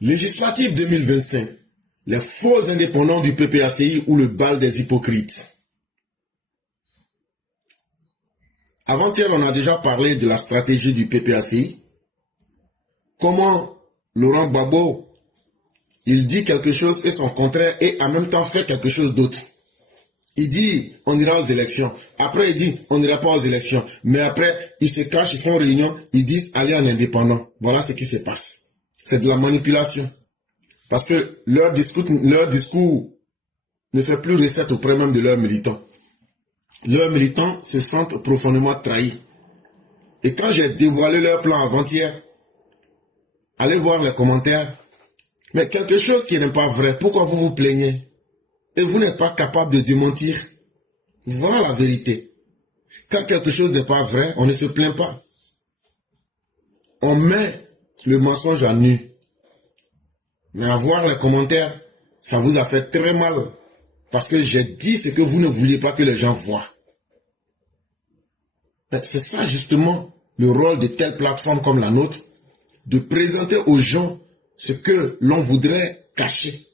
Législative 2025, les faux indépendants du PPACI ou le bal des hypocrites. Avant-hier, on a déjà parlé de la stratégie du PPACI. Comment Laurent Gbagbo, il dit quelque chose et son contraire et en même temps fait quelque chose d'autre. Il dit on ira aux élections. Après il dit on n'ira pas aux élections. Mais après, ils se cachent, ils font réunion, ils disent allez en indépendant. Voilà ce qui se passe. C'est de la manipulation. Parce que leur discours ne fait plus recette auprès même de leurs militants. Leurs militants se sentent profondément trahis. Et quand j'ai dévoilé leur plan avant-hier, allez voir les commentaires. Mais quelque chose qui n'est pas vrai, pourquoi vous vous plaignez? Et vous n'êtes pas capable de démentir. Voilà la vérité. Quand quelque chose n'est pas vrai, on ne se plaint pas. On met le mensonge à nu. Mais à voir les commentaires, ça vous a fait très mal. Parce que j'ai dit ce que vous ne vouliez pas que les gens voient. C'est ça justement le rôle de telle plateforme comme la nôtre, de présenter aux gens ce que l'on voudrait cacher.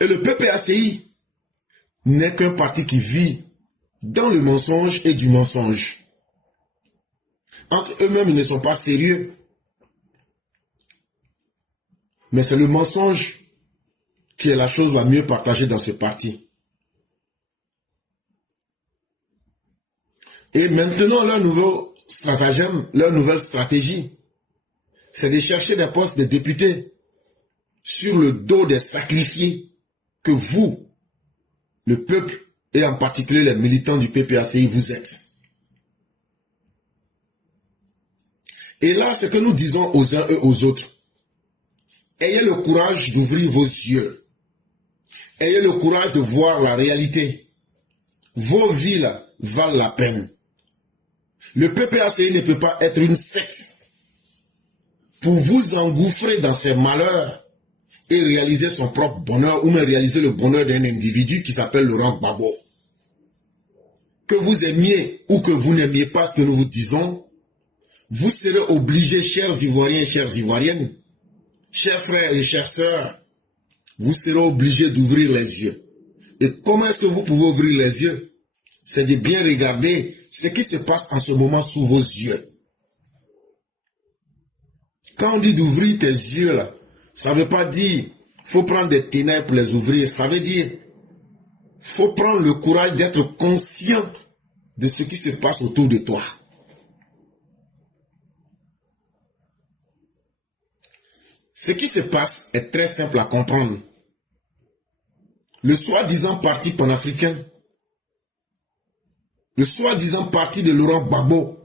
Et le PPACI n'est qu'un parti qui vit dans le mensonge et du mensonge. Entre eux-mêmes, ils ne sont pas sérieux. Mais c'est le mensonge qui est la chose la mieux partagée dans ce parti. Et maintenant, leur nouveau stratagème, leur nouvelle stratégie, c'est de chercher des postes de députés sur le dos des sacrifiés que vous, le peuple, et en particulier les militants du PPACI, vous êtes. Et là, ce que nous disons aux uns et aux autres, ayez le courage d'ouvrir vos yeux. Ayez le courage de voir la réalité. Vos vies là, valent la peine. Le PPACI ne peut pas être une secte pour vous engouffrer dans ses malheurs et réaliser son propre bonheur ou même réaliser le bonheur d'un individu qui s'appelle Laurent Gbagbo. Que vous aimiez ou que vous n'aimiez pas ce que nous vous disons, vous serez obligés, chers Ivoiriens et chères Ivoiriennes, chers frères et chères sœurs, vous serez obligés d'ouvrir les yeux. Et comment est-ce que vous pouvez ouvrir les yeux? C'est de bien regarder ce qui se passe en ce moment sous vos yeux. Quand on dit d'ouvrir tes yeux, là, ça ne veut pas dire faut prendre des ténèbres pour les ouvrir. Ça veut dire faut prendre le courage d'être conscient de ce qui se passe autour de toi. Ce qui se passe est très simple à comprendre. Le soi-disant parti panafricain, le soi-disant parti de Laurent Gbagbo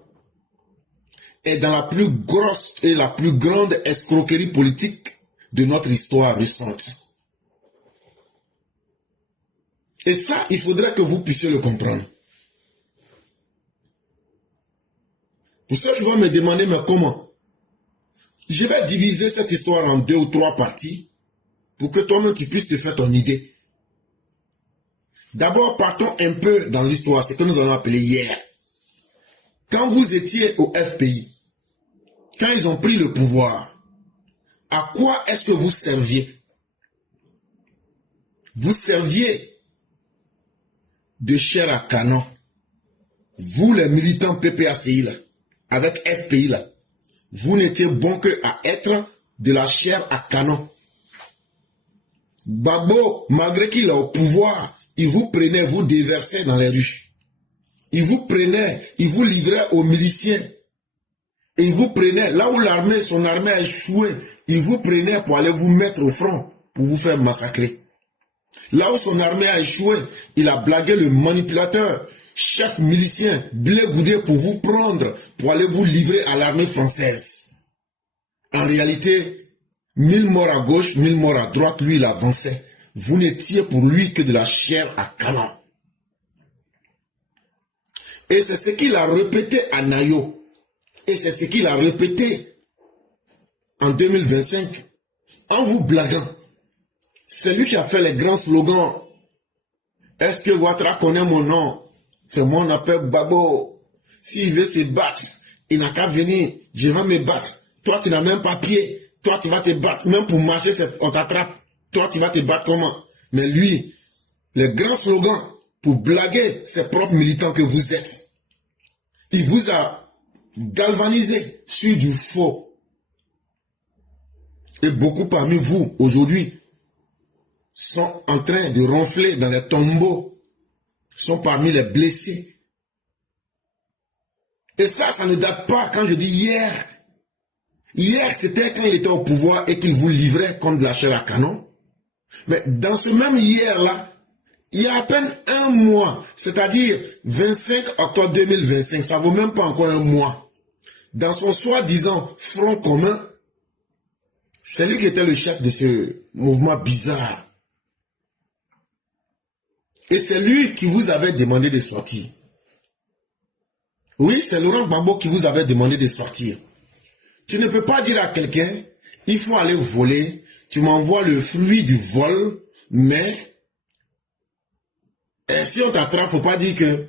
est dans la plus grosse et la plus grande escroquerie politique de notre histoire récente. Et ça, il faudrait que vous puissiez le comprendre. Pour ça, je vais me demander, mais comment? Je vais diviser cette histoire en 2 ou 3 parties pour que toi-même tu puisses te faire ton idée. D'abord, partons un peu dans l'histoire, ce que nous avons appelé hier. Quand vous étiez au FPI, quand ils ont pris le pouvoir, à quoi est-ce que vous serviez? Vous serviez de chair à canon. Vous, les militants PPACI, là, avec FPI, là, vous n'étiez bon que à être de la chair à canon. Gbagbo, malgré qu'il est au pouvoir, il vous prenait, vous déversait dans les rues. Il vous prenait, il vous livrait aux miliciens. Et il vous prenait, là où l'armée, son armée a échoué, il vous prenait pour aller vous mettre au front, pour vous faire massacrer. Là où son armée a échoué, il a blagué le manipulateur, chef milicien, Blé Goudé pour vous prendre, pour aller vous livrer à l'armée française. En réalité, 1000 morts à gauche, 1000 morts à droite, lui il avançait. Vous n'étiez pour lui que de la chair à canon. Et c'est ce qu'il a répété à Nayo. Et c'est ce qu'il a répété en 2025 en vous blaguant. C'est lui qui a fait les grands slogans. Est-ce que Ouattara connaît mon nom? C'est moi, on appelle Gbagbo. S'il veut se battre, il n'a qu'à venir. Je vais me battre. Toi, tu n'as même pas pied. toi tu vas te battre. Même pour marcher, on t'attrape. Toi tu vas te battre comment? Mais lui, les grands slogans pour blaguer ses propres militants que vous êtes, il vous a galvanisé sur du faux. Et beaucoup parmi vous, aujourd'hui, sont en train de ronfler dans les tombeaux, sont parmi les blessés. Et ça ne date pas quand je dis hier. Hier, c'était quand il était au pouvoir et qu'il vous livrait comme de la chair à canon. Mais dans ce même hier-là, il y a à peine un mois, c'est-à-dire 25 octobre 2025, ça ne vaut même pas encore un mois. Dans son soi-disant front commun, c'est lui qui était le chef de ce mouvement bizarre. Et c'est lui qui vous avait demandé de sortir. Oui, c'est Laurent Gbagbo qui vous avait demandé de sortir. Tu ne peux pas dire à quelqu'un, il faut aller voler, tu m'envoies le fruit du vol, mais si on t'attrape, il ne faut pas dire que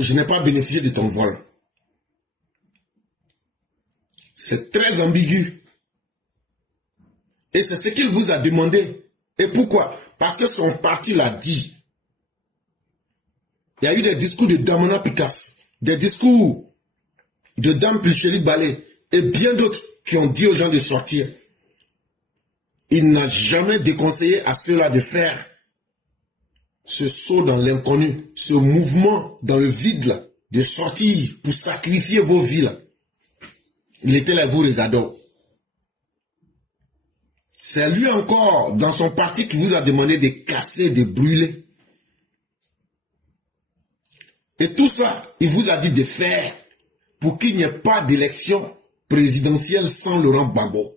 je n'ai pas bénéficié de ton vol. C'est très ambigu. Et c'est ce qu'il vous a demandé. Et pourquoi? Parce que son parti l'a dit. Il y a eu des discours de Damona Picasse, des discours de Dame Pilcheli Balé et bien d'autres qui ont dit aux gens de sortir. Il n'a jamais déconseillé à ceux-là de faire ce saut dans l'inconnu, ce mouvement dans le vide là, de sortir pour sacrifier vos vies là. Il était là, vous regardons. C'est lui encore, dans son parti, qui vous a demandé de casser, de brûler. Et tout ça, il vous a dit de faire pour qu'il n'y ait pas d'élection présidentielle sans Laurent Gbagbo.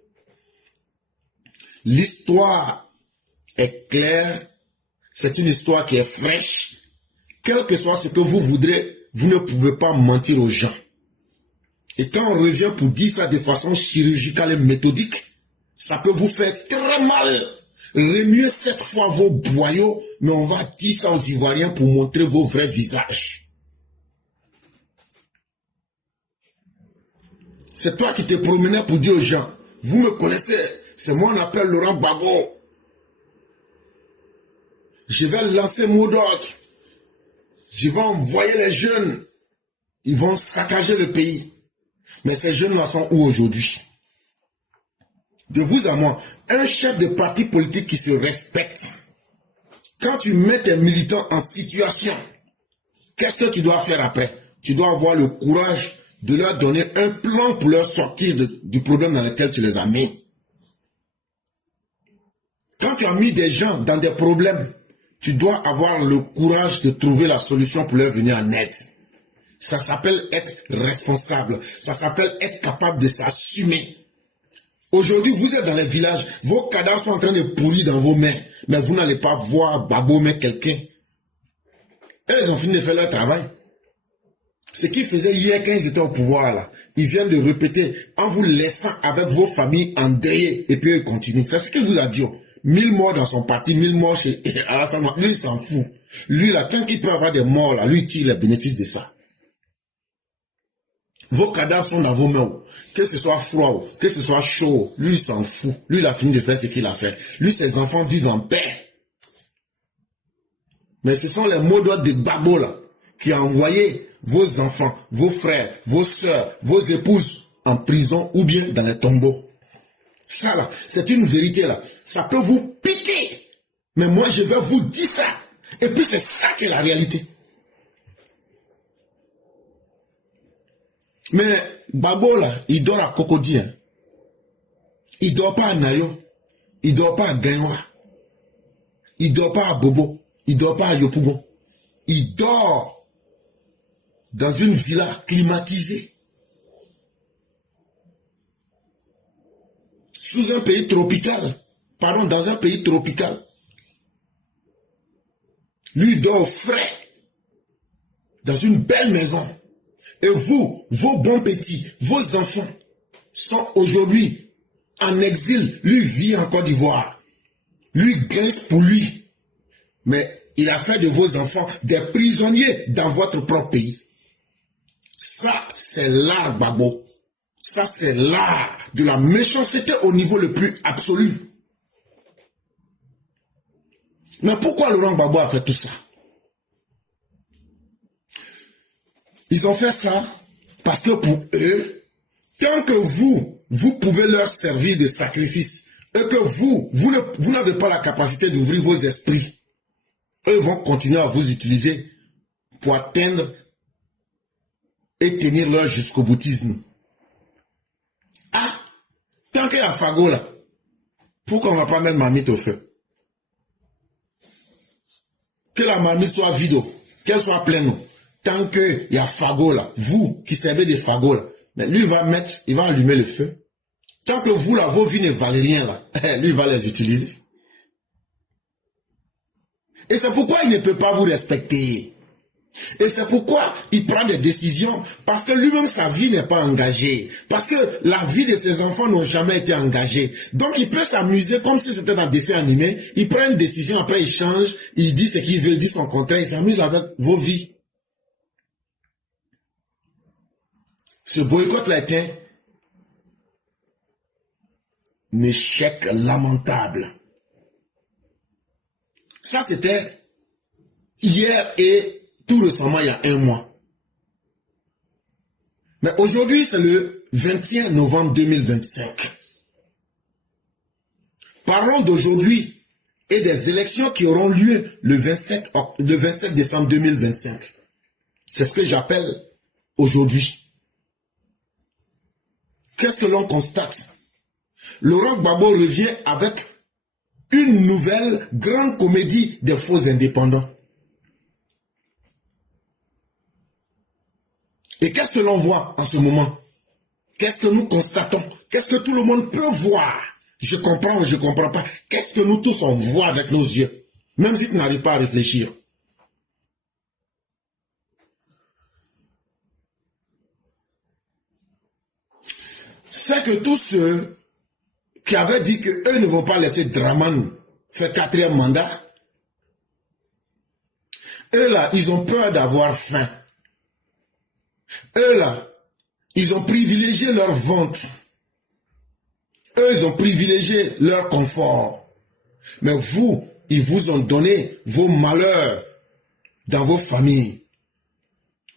L'histoire est claire, c'est une histoire qui est fraîche. Quel que soit ce que vous voudrez, vous ne pouvez pas mentir aux gens. Et quand on revient pour dire ça de façon chirurgicale et méthodique, ça peut vous faire très mal. Remuez 7 fois vos boyaux, mais on va dire ça aux Ivoiriens pour montrer vos vrais visages. C'est toi qui te promenais pour dire aux gens, vous me connaissez, c'est moi on appelle Laurent Gbagbo. Je vais lancer mot d'ordre. Je vais envoyer les jeunes. Ils vont saccager le pays. Mais ces jeunes-là sont où aujourd'hui? De vous à moi, un chef de parti politique qui se respecte, quand tu mets tes militants en situation, qu'est-ce que tu dois faire après? Tu dois avoir le courage de leur donner un plan pour leur sortir du problème dans lequel tu les as mis. Quand tu as mis des gens dans des problèmes, tu dois avoir le courage de trouver la solution pour leur venir en aide. Ça s'appelle être responsable. Ça s'appelle être capable de s'assumer. Aujourd'hui, vous êtes dans les villages, vos cadavres sont en train de pourrir dans vos mains, mais vous n'allez pas voir Gbagbo mettre quelqu'un. Et ils ont fini de faire leur travail. Ce qu'ils faisaient hier quand ils étaient au pouvoir, là, ils viennent de répéter en vous laissant avec vos familles endeuillées, et puis ils continuent. C'est ce qu'il vous a dit. 1000 morts dans son parti, 1000 morts chez Alassane. Lui, il s'en fout. Lui, là, tant qu'il peut avoir des morts, là, lui, il tire les bénéfices de ça. Vos cadavres sont dans vos mains. Que ce soit froid, que ce soit chaud, lui, il s'en fout. Lui, il a fini de faire ce qu'il a fait. Lui, ses enfants vivent en paix. Mais ce sont les mots d'ordre de Gbagbo, là, qui a envoyé vos enfants, vos frères, vos soeurs, vos épouses en prison ou bien dans les tombeaux. Ça, là, c'est une vérité, là. Ça peut vous piquer. Mais moi, je vais vous dire ça. Et puis, c'est ça qui est la réalité. Mais Gbagbo là, il dort à Cocody. Hein. Il dort pas à Nayo. Il dort pas à Gaïwa. Il dort pas à Bobo. Il dort pas à Yopougon. Il dort dans une villa climatisée. Sous un pays tropical. Pardon, dans un pays tropical. Lui il dort frais. Dans une belle maison. Et vous, vos bons petits, vos enfants sont aujourd'hui en exil. Lui vit en Côte d'Ivoire. Lui gagne pour lui. Mais il a fait de vos enfants des prisonniers dans votre propre pays. Ça, c'est l'art Gbagbo. Ça, c'est l'art de la méchanceté au niveau le plus absolu. Mais pourquoi Laurent Gbagbo a fait tout ça? Ils ont fait ça parce que pour eux, tant que vous pouvez leur servir de sacrifice et que vous n'avez pas la capacité d'ouvrir vos esprits, eux vont continuer à vous utiliser pour atteindre et tenir leur jusqu'au boutisme. Ah, tant qu'il y a Fago là, pourquoi on ne va pas mettre marmite au feu? Que la marmite soit vide, qu'elle soit pleine. Tant qu'il y a Fago là, vous qui servez des fagots là, mais lui il va allumer le feu. Tant que vous là, vos vies ne valent rien là, lui il va les utiliser. Et c'est pourquoi il ne peut pas vous respecter. Et c'est pourquoi il prend des décisions, parce que lui-même sa vie n'est pas engagée, parce que la vie de ses enfants n'ont jamais été engagée. Donc il peut s'amuser comme si c'était un dessin animé, il prend une décision, après il change, il dit ce qu'il veut, il dit son contraire, il s'amuse avec vos vies. Ce boycott-là était un échec lamentable. Ça c'était hier et tout récemment, il y a un mois. Mais aujourd'hui, c'est le 21 novembre 2025. Parlons d'aujourd'hui et des élections qui auront lieu le 27 décembre 2025. C'est ce que j'appelle aujourd'hui. Qu'est-ce que l'on constate? Laurent Gbagbo revient avec une nouvelle grande comédie des faux indépendants. Et qu'est-ce que l'on voit en ce moment? Qu'est-ce que nous constatons? Qu'est-ce que tout le monde peut voir? Je comprends ou je ne comprends pas. Qu'est-ce que nous tous on voit avec nos yeux? Même si tu n'arrives pas à réfléchir. C'est que tous ceux qui avaient dit qu'eux ne vont pas laisser Draman faire 4e mandat, eux là, ils ont peur d'avoir faim. Eux là, ils ont privilégié leur ventre. Eux, ils ont privilégié leur confort. Mais vous, ils vous ont donné vos malheurs dans vos familles.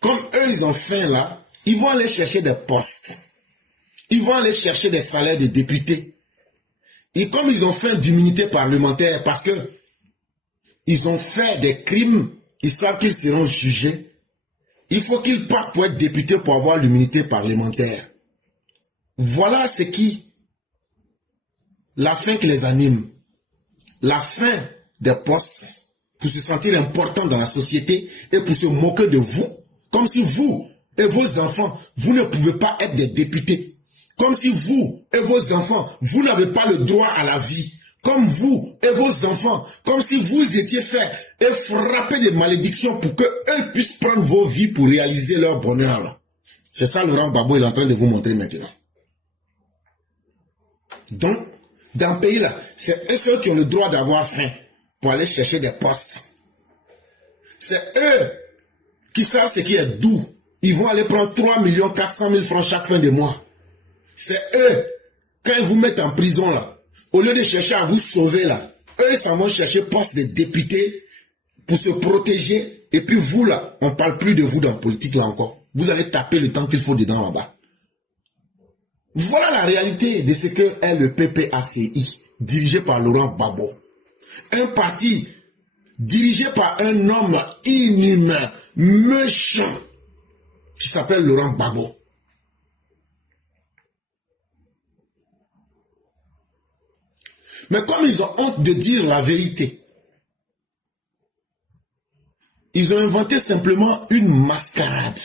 Comme eux, ils ont faim là, ils vont aller chercher des postes. Ils vont aller chercher des salaires de députés. Et comme ils ont faim d'immunité parlementaire, parce que ils ont fait des crimes, ils savent qu'ils seront jugés. Il faut qu'ils partent pour être députés pour avoir l'immunité parlementaire. Voilà ce qui, la faim qui les anime. La faim des postes pour se sentir important dans la société et pour se moquer de vous. Comme si vous et vos enfants, vous ne pouvez pas être des députés. Comme si vous et vos enfants, vous n'avez pas le droit à la vie. Comme vous et vos enfants, comme si vous étiez faits et frappés de malédictions pour qu'eux puissent prendre vos vies pour réaliser leur bonheur. C'est ça Laurent Gbagbo est en train de vous montrer maintenant. Donc, dans le pays là, c'est eux ceux qui ont le droit d'avoir faim pour aller chercher des postes. C'est eux qui savent ce qui est doux. Ils vont aller prendre 3 400 000 francs chaque fin de mois. C'est eux, quand ils vous mettent en prison là, au lieu de chercher à vous sauver là, eux ils s'en vont chercher poste de député pour se protéger. Et puis vous là, on ne parle plus de vous dans la politique là encore. Vous allez taper le temps qu'il faut dedans là-bas. Voilà la réalité de ce que est le PPACI, dirigé par Laurent Gbagbo. Un parti dirigé par un homme inhumain, méchant, qui s'appelle Laurent Gbagbo. Mais comme ils ont honte de dire la vérité, ils ont inventé simplement une mascarade.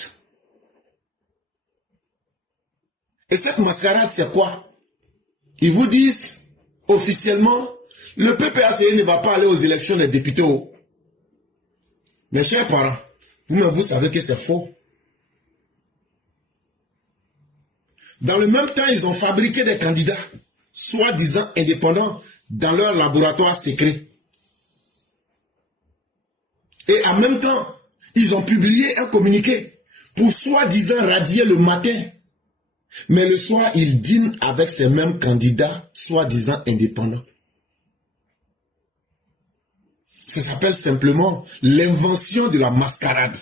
Et cette mascarade, c'est quoi? Ils vous disent, officiellement, le PPACI ne va pas aller aux élections des députés. Mes chers parents, vous-même, vous savez que c'est faux. Dans le même temps, ils ont fabriqué des candidats, soi-disant indépendants, dans leur laboratoire secret. Et en même temps, ils ont publié un communiqué pour soi-disant radier le matin Mais le soir, il dîne avec ces mêmes candidats, soi-disant indépendants. Ça s'appelle simplement l'invention de la mascarade.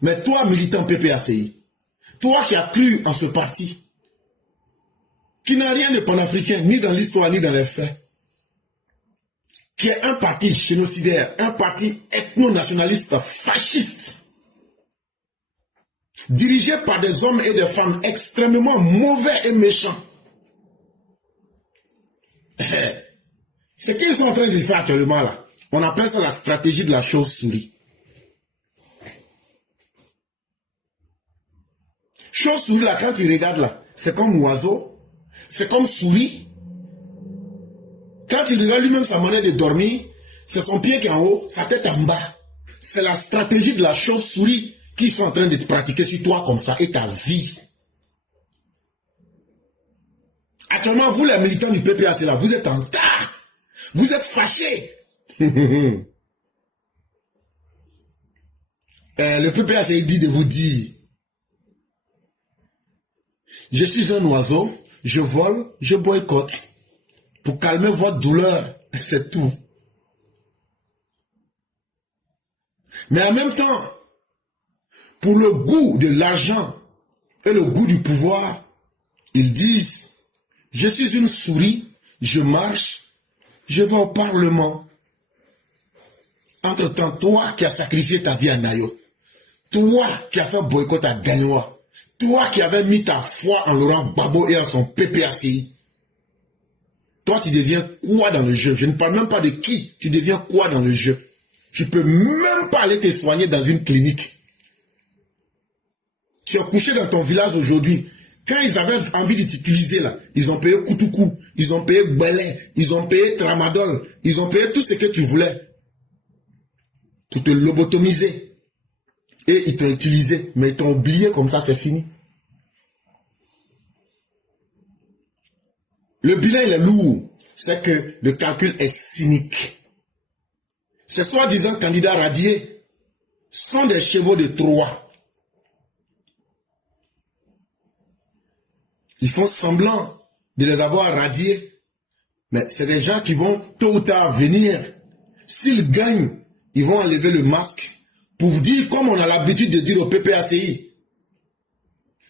Mais toi, militant PPACI, toi qui as cru en ce parti, qui n'a rien de panafricain, ni dans l'histoire, ni dans les faits, qui est un parti génocidaire, un parti ethno-nationaliste fasciste, dirigé par des hommes et des femmes extrêmement mauvais et méchants. Ce qu'ils sont en train de faire actuellement là, on appelle ça la stratégie de la chauve-souris. Chauve-souris là, quand tu regardes là, c'est comme oiseau, c'est comme souris. Quand tu regardes lui-même sa manière de dormir, c'est son pied qui est en haut, sa tête en bas. C'est la stratégie de la chauve-souris qui sont en train de te pratiquer sur toi comme ça et ta vie. Actuellement, vous les militants du PPAC là, vous êtes en retard. Vous êtes fâchés. Le PPAC dit de vous dire, je suis un oiseau, je vole, je boycotte. Pour calmer votre douleur, c'est tout. Mais en même temps, pour le goût de l'argent et le goût du pouvoir, ils disent, je suis une souris, je marche, je vais au Parlement. Entre-temps, toi qui as sacrifié ta vie à Nayo, toi qui as fait boycott à Gagnoa, toi qui avais mis ta foi en Laurent Gbagbo et en son PPACI, toi, tu deviens quoi dans le jeu? Je ne parle même pas de qui. Tu deviens quoi dans le jeu? Tu peux même pas aller te soigner dans une clinique. Tu es couché dans ton village aujourd'hui. Quand ils avaient envie de t'utiliser là, ils ont payé Koutoukou, ils ont payé Belé, ils ont payé Tramadol, ils ont payé tout ce que tu voulais pour te lobotomiser. Et ils t'ont utilisé, mais ils t'ont oublié comme ça, c'est fini. Le bilan, il est lourd. C'est que le calcul est cynique. Ces soi-disant candidats radiés sont des chevaux de Troie. Ils font semblant de les avoir radiés. Mais c'est des gens qui vont tôt ou tard venir. S'ils gagnent, ils vont enlever le masque pour vous dire, comme on a l'habitude de dire au PPACI,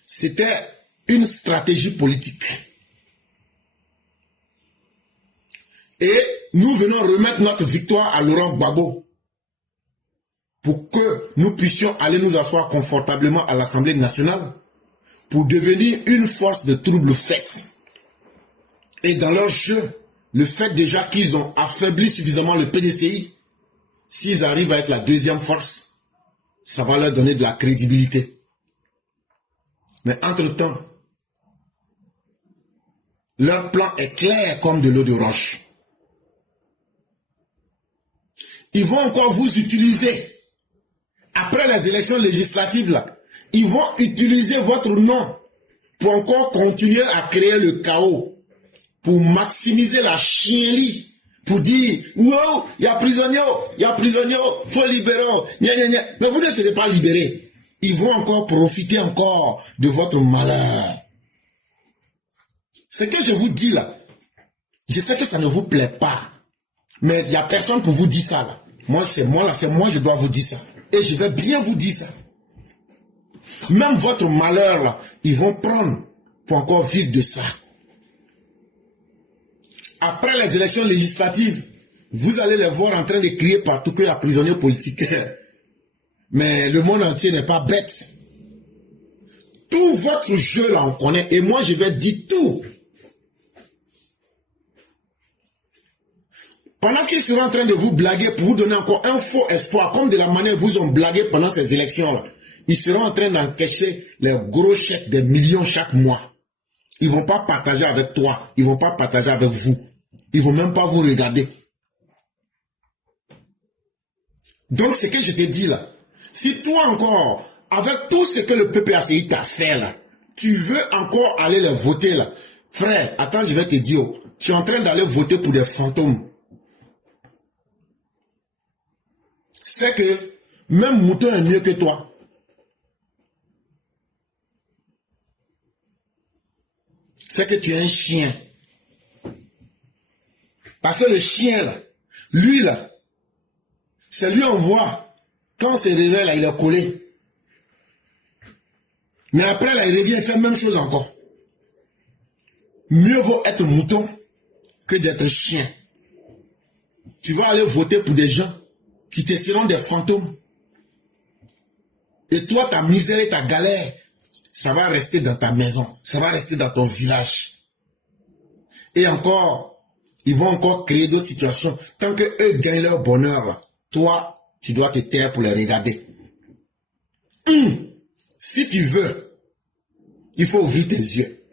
c'était une stratégie politique. Et nous venons remettre notre victoire à Laurent Gbagbo pour que nous puissions aller nous asseoir confortablement à l'Assemblée nationale pour devenir une force de trouble faite. Et dans leur jeu, le fait déjà qu'ils ont affaibli suffisamment le PDCI, s'ils arrivent à être la deuxième force, ça va leur donner de la crédibilité. Mais entre-temps, leur plan est clair comme de l'eau de roche. Ils vont encore vous utiliser. Après les élections législatives, là, ils vont utiliser votre nom pour encore continuer à créer le chaos, pour maximiser la chienlit, pour dire, wow, il y a prisonnier, faut libérer, gna, gna, gna. Mais vous ne serez pas libérés. Ils vont encore profiter encore de votre malheur. Ce que je vous dis là, je sais que ça ne vous plaît pas, mais il n'y a personne pour vous dire ça là. Moi, c'est moi, je dois vous dire ça. Et je vais bien vous dire ça. Même votre malheur, là, ils vont prendre pour encore vivre de ça. Après les élections législatives, vous allez les voir en train de crier partout qu'il y a prisonniers politiques. Mais le monde entier n'est pas bête. Tout votre jeu, là, on connaît. Et moi, je vais dire tout. Pendant qu'ils seront en train de vous blaguer pour vous donner encore un faux espoir, comme de la manière vous ont blagué pendant ces élections-là, ils seront en train d'encaisser les gros chèques des millions chaque mois. Ils ne vont pas partager avec toi, ils ne vont pas partager avec vous. Ils ne vont même pas vous regarder. Donc, ce que je te dis là, si toi encore, avec tout ce que le PPACI t'a fait là, tu veux encore aller les voter là, frère, attends, je vais te dire, tu es en train d'aller voter pour des fantômes. C'est que même Mouton est mieux que toi. c'est que tu es un chien. Parce que le chien, là, lui, là, c'est lui on voit. Quand on se réveille, là, il est collé. Mais après, là, il revient, il fait la même chose encore. Mieux vaut être mouton que d'être chien. Tu vas aller voter pour des gens qui te seront des fantômes. Et toi, ta misère et ta galère, ça va rester dans ta maison. Ça va rester dans ton village. Et encore, ils vont encore créer d'autres situations. Tant qu'eux gagnent leur bonheur, toi, tu dois te taire pour les regarder. Si tu veux, il faut ouvrir tes yeux.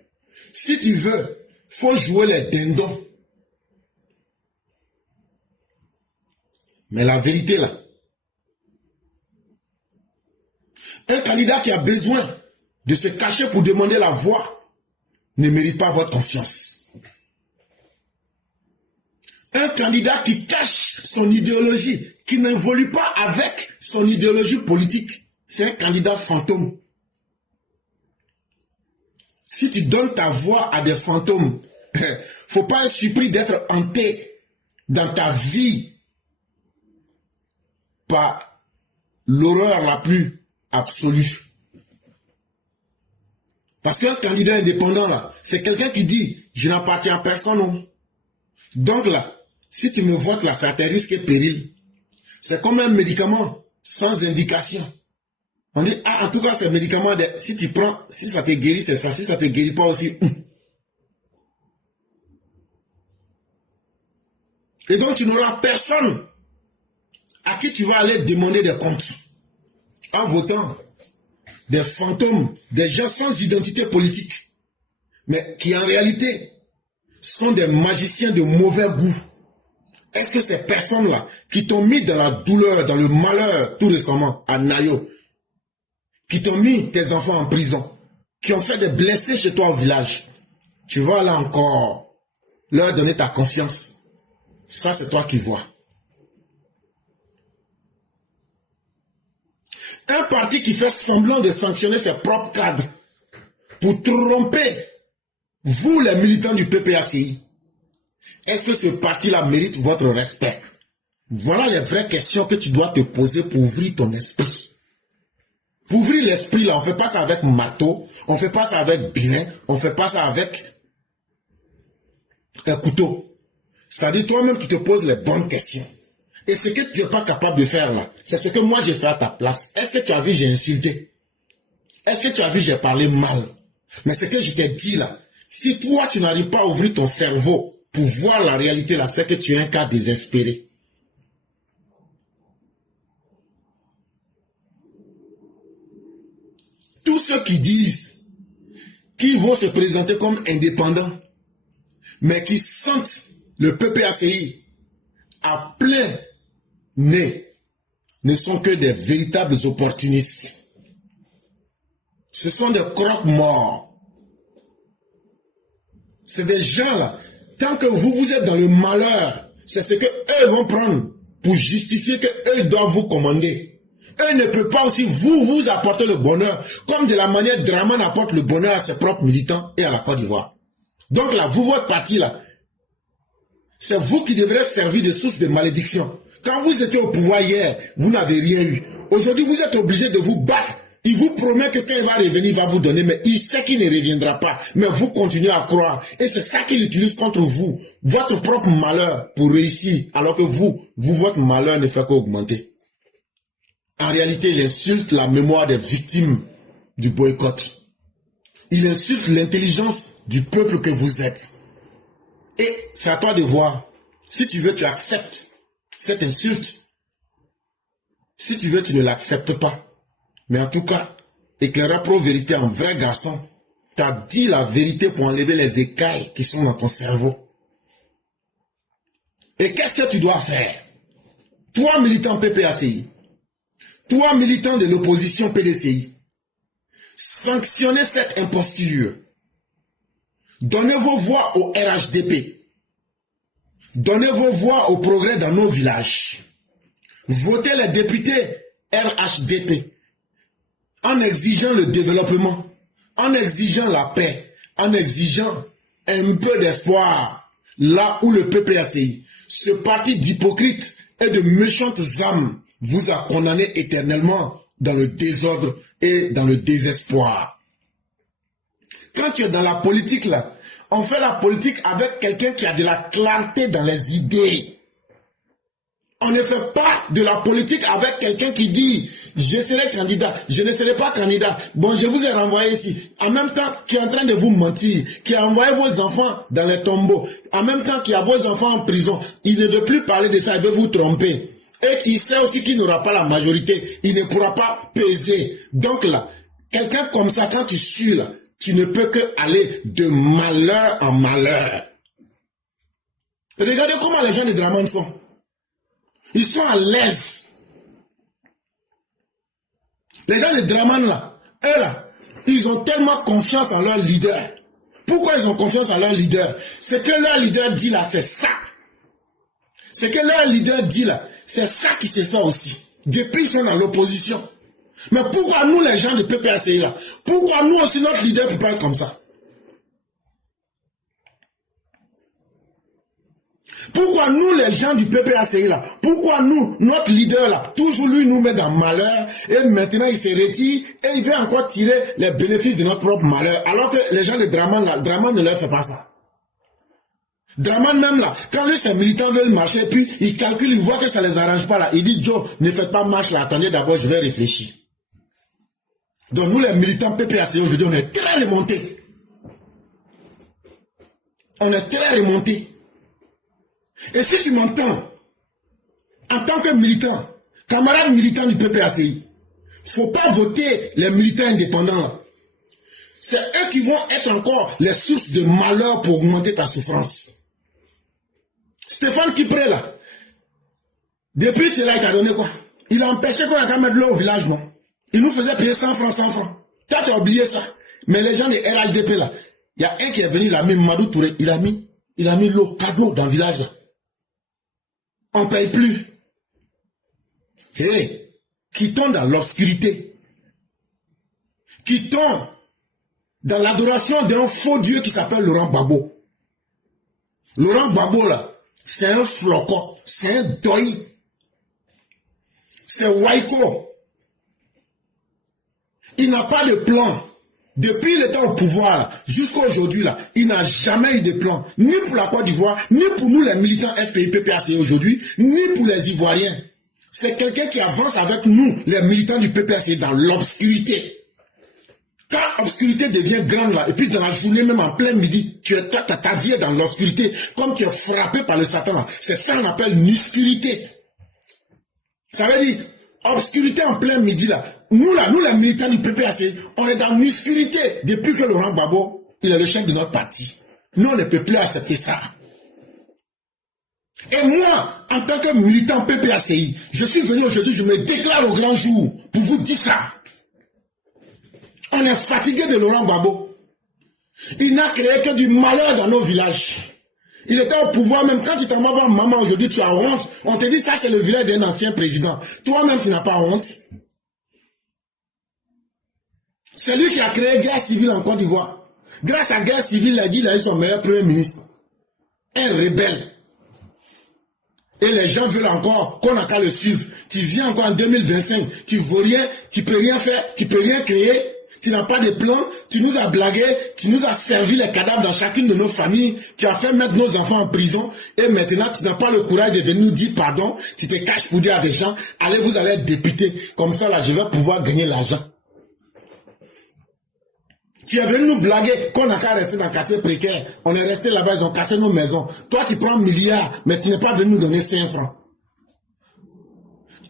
Si tu veux, il faut jouer les dindons. Mais la vérité là, un candidat qui a besoin de se cacher pour demander la voix ne mérite pas votre confiance. Un candidat qui cache son idéologie, qui n'évolue pas avec son idéologie politique, c'est un candidat fantôme. Si tu donnes ta voix à des fantômes, faut pas être surpris d'être hanté dans ta vie par l'horreur la plus absolue. Parce qu'un candidat indépendant, là, c'est quelqu'un qui dit, je n'appartiens à personne, non. Donc là, si tu me votes là, ça te risque et péril. C'est comme un médicament sans indication. On dit, ah, en tout cas, c'est un médicament, si tu prends, si ça te guérit, c'est ça, si ça te guérit pas aussi. Et donc, tu n'auras personne à qui tu vas aller demander des comptes. En votant des fantômes, des gens sans identité politique, mais qui en réalité sont des magiciens de mauvais goût. Est-ce que ces personnes-là, qui t'ont mis dans la douleur, dans le malheur, tout récemment, à Nayo, qui t'ont mis tes enfants en prison, qui ont fait des blessés chez toi au village, tu vas là encore leur donner ta confiance. Ça, c'est toi qui vois. Un parti qui fait semblant de sanctionner ses propres cadres pour tromper vous, les militants du PPACI, est-ce que ce parti-là mérite votre respect? Voilà les vraies questions que tu dois te poser pour ouvrir ton esprit. Pour ouvrir l'esprit, là, on ne fait pas ça avec marteau, on ne fait pas ça avec birin, on ne fait pas ça avec un couteau. C'est-à-dire, toi-même, tu te poses les bonnes questions. Et ce que tu n'es pas capable de faire là, c'est ce que moi j'ai fait à ta place. Est-ce que tu as vu, j'ai insulté? Est-ce que tu as vu, j'ai parlé mal? Mais ce que je t'ai dit là, si toi tu n'arrives pas à ouvrir ton cerveau pour voir la réalité là, c'est que tu es un cas désespéré. Tous ceux qui disent qu'ils vont se présenter comme indépendants, mais qui sentent le PPACI à plein nez, ne sont que des véritables opportunistes. Ce sont des croque-morts. C'est des gens là, tant que vous êtes dans le malheur, c'est ce que eux vont prendre pour justifier que eux doivent vous commander. Eux ne peuvent pas aussi vous apporter le bonheur, comme de la manière Draman apporte le bonheur à ses propres militants et à la Côte d'Ivoire. Donc là, vous, votre parti là, c'est vous qui devrez servir de source de malédiction. Quand vous étiez au pouvoir hier, vous n'avez rien eu. Aujourd'hui, vous êtes obligé de vous battre. Il vous promet que quand il va revenir, il va vous donner, mais il sait qu'il ne reviendra pas. Mais vous continuez à croire. Et c'est ça qu'il utilise contre vous. Votre propre malheur pour réussir. Alors que vous, votre malheur ne fait qu'augmenter. En réalité, il insulte la mémoire des victimes du boycott. Il insulte l'intelligence du peuple que vous êtes. Et c'est à toi de voir. Si tu veux, tu acceptes cette insulte. Si tu veux, tu ne l'acceptes pas. Mais en tout cas, Éclaireur Pro-Vérité, en vrai garçon, t'as dit la vérité pour enlever les écailles qui sont dans ton cerveau. Et qu'est-ce que tu dois faire? Toi, militant PPACI, toi, militant de l'opposition PDCI, sanctionnez cette imposture. Donnez vos voix au RHDP. Donnez vos voix au progrès dans nos villages. Votez les députés RHDP en exigeant le développement, en exigeant la paix, en exigeant un peu d'espoir là où le PPACI, ce parti d'hypocrites et de méchantes âmes, vous a condamné éternellement dans le désordre et dans le désespoir. Quand tu es dans la politique là, on fait la politique avec quelqu'un qui a de la clarté dans les idées. On ne fait pas de la politique avec quelqu'un qui dit « je serai candidat, je ne serai pas candidat, bon je vous ai renvoyé ici ». En même temps, qui est en train de vous mentir, qui a envoyé vos enfants dans les tombeaux, en même temps qui a vos enfants en prison, il ne veut plus parler de ça, il veut vous tromper. Et il sait aussi qu'il n'aura pas la majorité, il ne pourra pas peser. Donc là, quelqu'un comme ça, quand tu suis là, tu ne peux que aller de malheur en malheur. Regardez comment les gens de Dramane font. Ils sont à l'aise. Les gens de Dramane là, eux là, ils ont tellement confiance en leur leader. Pourquoi ils ont confiance en leur leader? Ce que leur leader dit là, c'est ça. Ce que leur leader dit là, c'est ça qui se fait aussi. Depuis ils sont dans l'opposition. Mais pourquoi nous les gens de PPACI là, pourquoi nous aussi notre leader ne peut pas être comme ça? Pourquoi nous les gens du PPACI là, pourquoi nous, notre leader là, toujours lui nous met dans malheur et maintenant il se retire et il veut encore tirer les bénéfices de notre propre malheur alors que les gens de Dramane là, Dramane ne leur fait pas ça. Dramane même là, quand lui ses militants veulent marcher puis il calcule, il voit que ça les arrange pas là, il dit Joe, ne faites pas marche là, attendez d'abord je vais réfléchir. Donc nous les militants PPACI aujourd'hui on est très remontés. On est très remontés. Et si tu m'entends, en tant que militant, camarade militant du PPACI, il ne faut pas voter les militants indépendants. C'est eux qui vont être encore les sources de malheur pour augmenter ta souffrance. Stéphane Kipré là, depuis que là, il t'a donné quoi? Il a empêché qu'on ait qu'à mettre l'eau au village, non? Il nous faisait payer 100 francs, 100 francs. Toi, tu as oublié ça. Mais les gens de RHDP là, il y a un qui est venu, il a mis Madou Touré, il a mis l'eau, cadeau dans le village là. On ne paye plus. Hey, quittons dans l'obscurité. Quittons dans l'adoration d'un faux Dieu qui s'appelle Laurent Gbagbo. Laurent Gbagbo là, c'est un flocon, c'est un doi. C'est Waiko. Il n'a pas de plan. Depuis le temps au pouvoir, jusqu'à aujourd'hui, là, il n'a jamais eu de plan, ni pour la Côte d'Ivoire, ni pour nous les militants FPI, PPACI aujourd'hui, ni pour les Ivoiriens. C'est quelqu'un qui avance avec nous, les militants du PPACI, dans l'obscurité. Quand l'obscurité devient grande, là, et puis dans la journée, même en plein midi, ta vie est dans l'obscurité, comme tu es frappé par le Satan, là. C'est ça qu'on appelle l'obscurité. Ça veut dire, obscurité en plein midi, là. Nous les militants du PPACI, on est dans l'obscurité depuis que Laurent Gbagbo, il est le chef de notre parti. Nous, on ne peut plus accepter ça. Et moi, en tant que militant PPACI, je suis venu aujourd'hui, je me déclare au grand jour pour vous dire ça. On est fatigué de Laurent Gbagbo. Il n'a créé que du malheur dans nos villages. Il était au pouvoir, même quand tu t'en vas voir maman aujourd'hui, tu as honte. On te dit ça, c'est le village d'un ancien président. Toi-même, tu n'as pas honte. C'est lui qui a créé guerre civile en Côte d'Ivoire. Grâce à la guerre civile, il a dit qu'il a eu son meilleur premier ministre. Un rebelle. Et les gens veulent encore qu'on n'a qu'à le suivre. Tu viens encore en 2025, tu ne veux rien, tu ne peux rien faire, tu ne peux rien créer. Tu n'as pas de plan, tu nous as blagué, tu nous as servi les cadavres dans chacune de nos familles, tu as fait mettre nos enfants en prison, et maintenant tu n'as pas le courage de venir nous dire pardon, tu te caches pour dire à des gens, allez vous allez être député, comme ça là je vais pouvoir gagner l'argent. Tu es venu nous blaguer qu'on n'a qu'à rester dans le quartier précaire, on est resté là-bas, ils ont cassé nos maisons. Toi tu prends milliards, mais tu n'es pas venu nous donner 5 francs.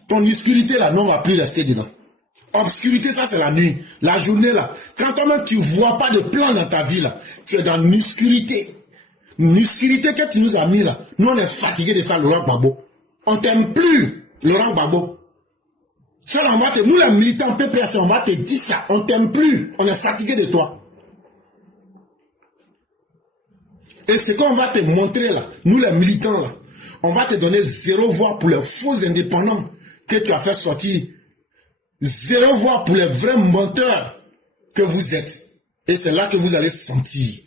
Ton obscurité là, non, on ne va plus rester dedans. Obscurité, ça c'est la nuit. La journée là, quand toi-même tu ne vois pas de plan dans ta vie là, tu es dans l'obscurité. L'obscurité que tu nous as mis là, nous on est fatigués de ça, Laurent Gbagbo. On t'aime plus, Laurent Gbagbo. Ça, là, nous les militants PPACI, on va te dire ça, on t'aime plus, on est fatigués de toi. Et ce qu'on va te montrer là, nous les militants là, on va te donner 0 voix pour les faux indépendants que tu as fait sortir. 0 voix pour les vrais menteurs que vous êtes. Et c'est là que vous allez sentir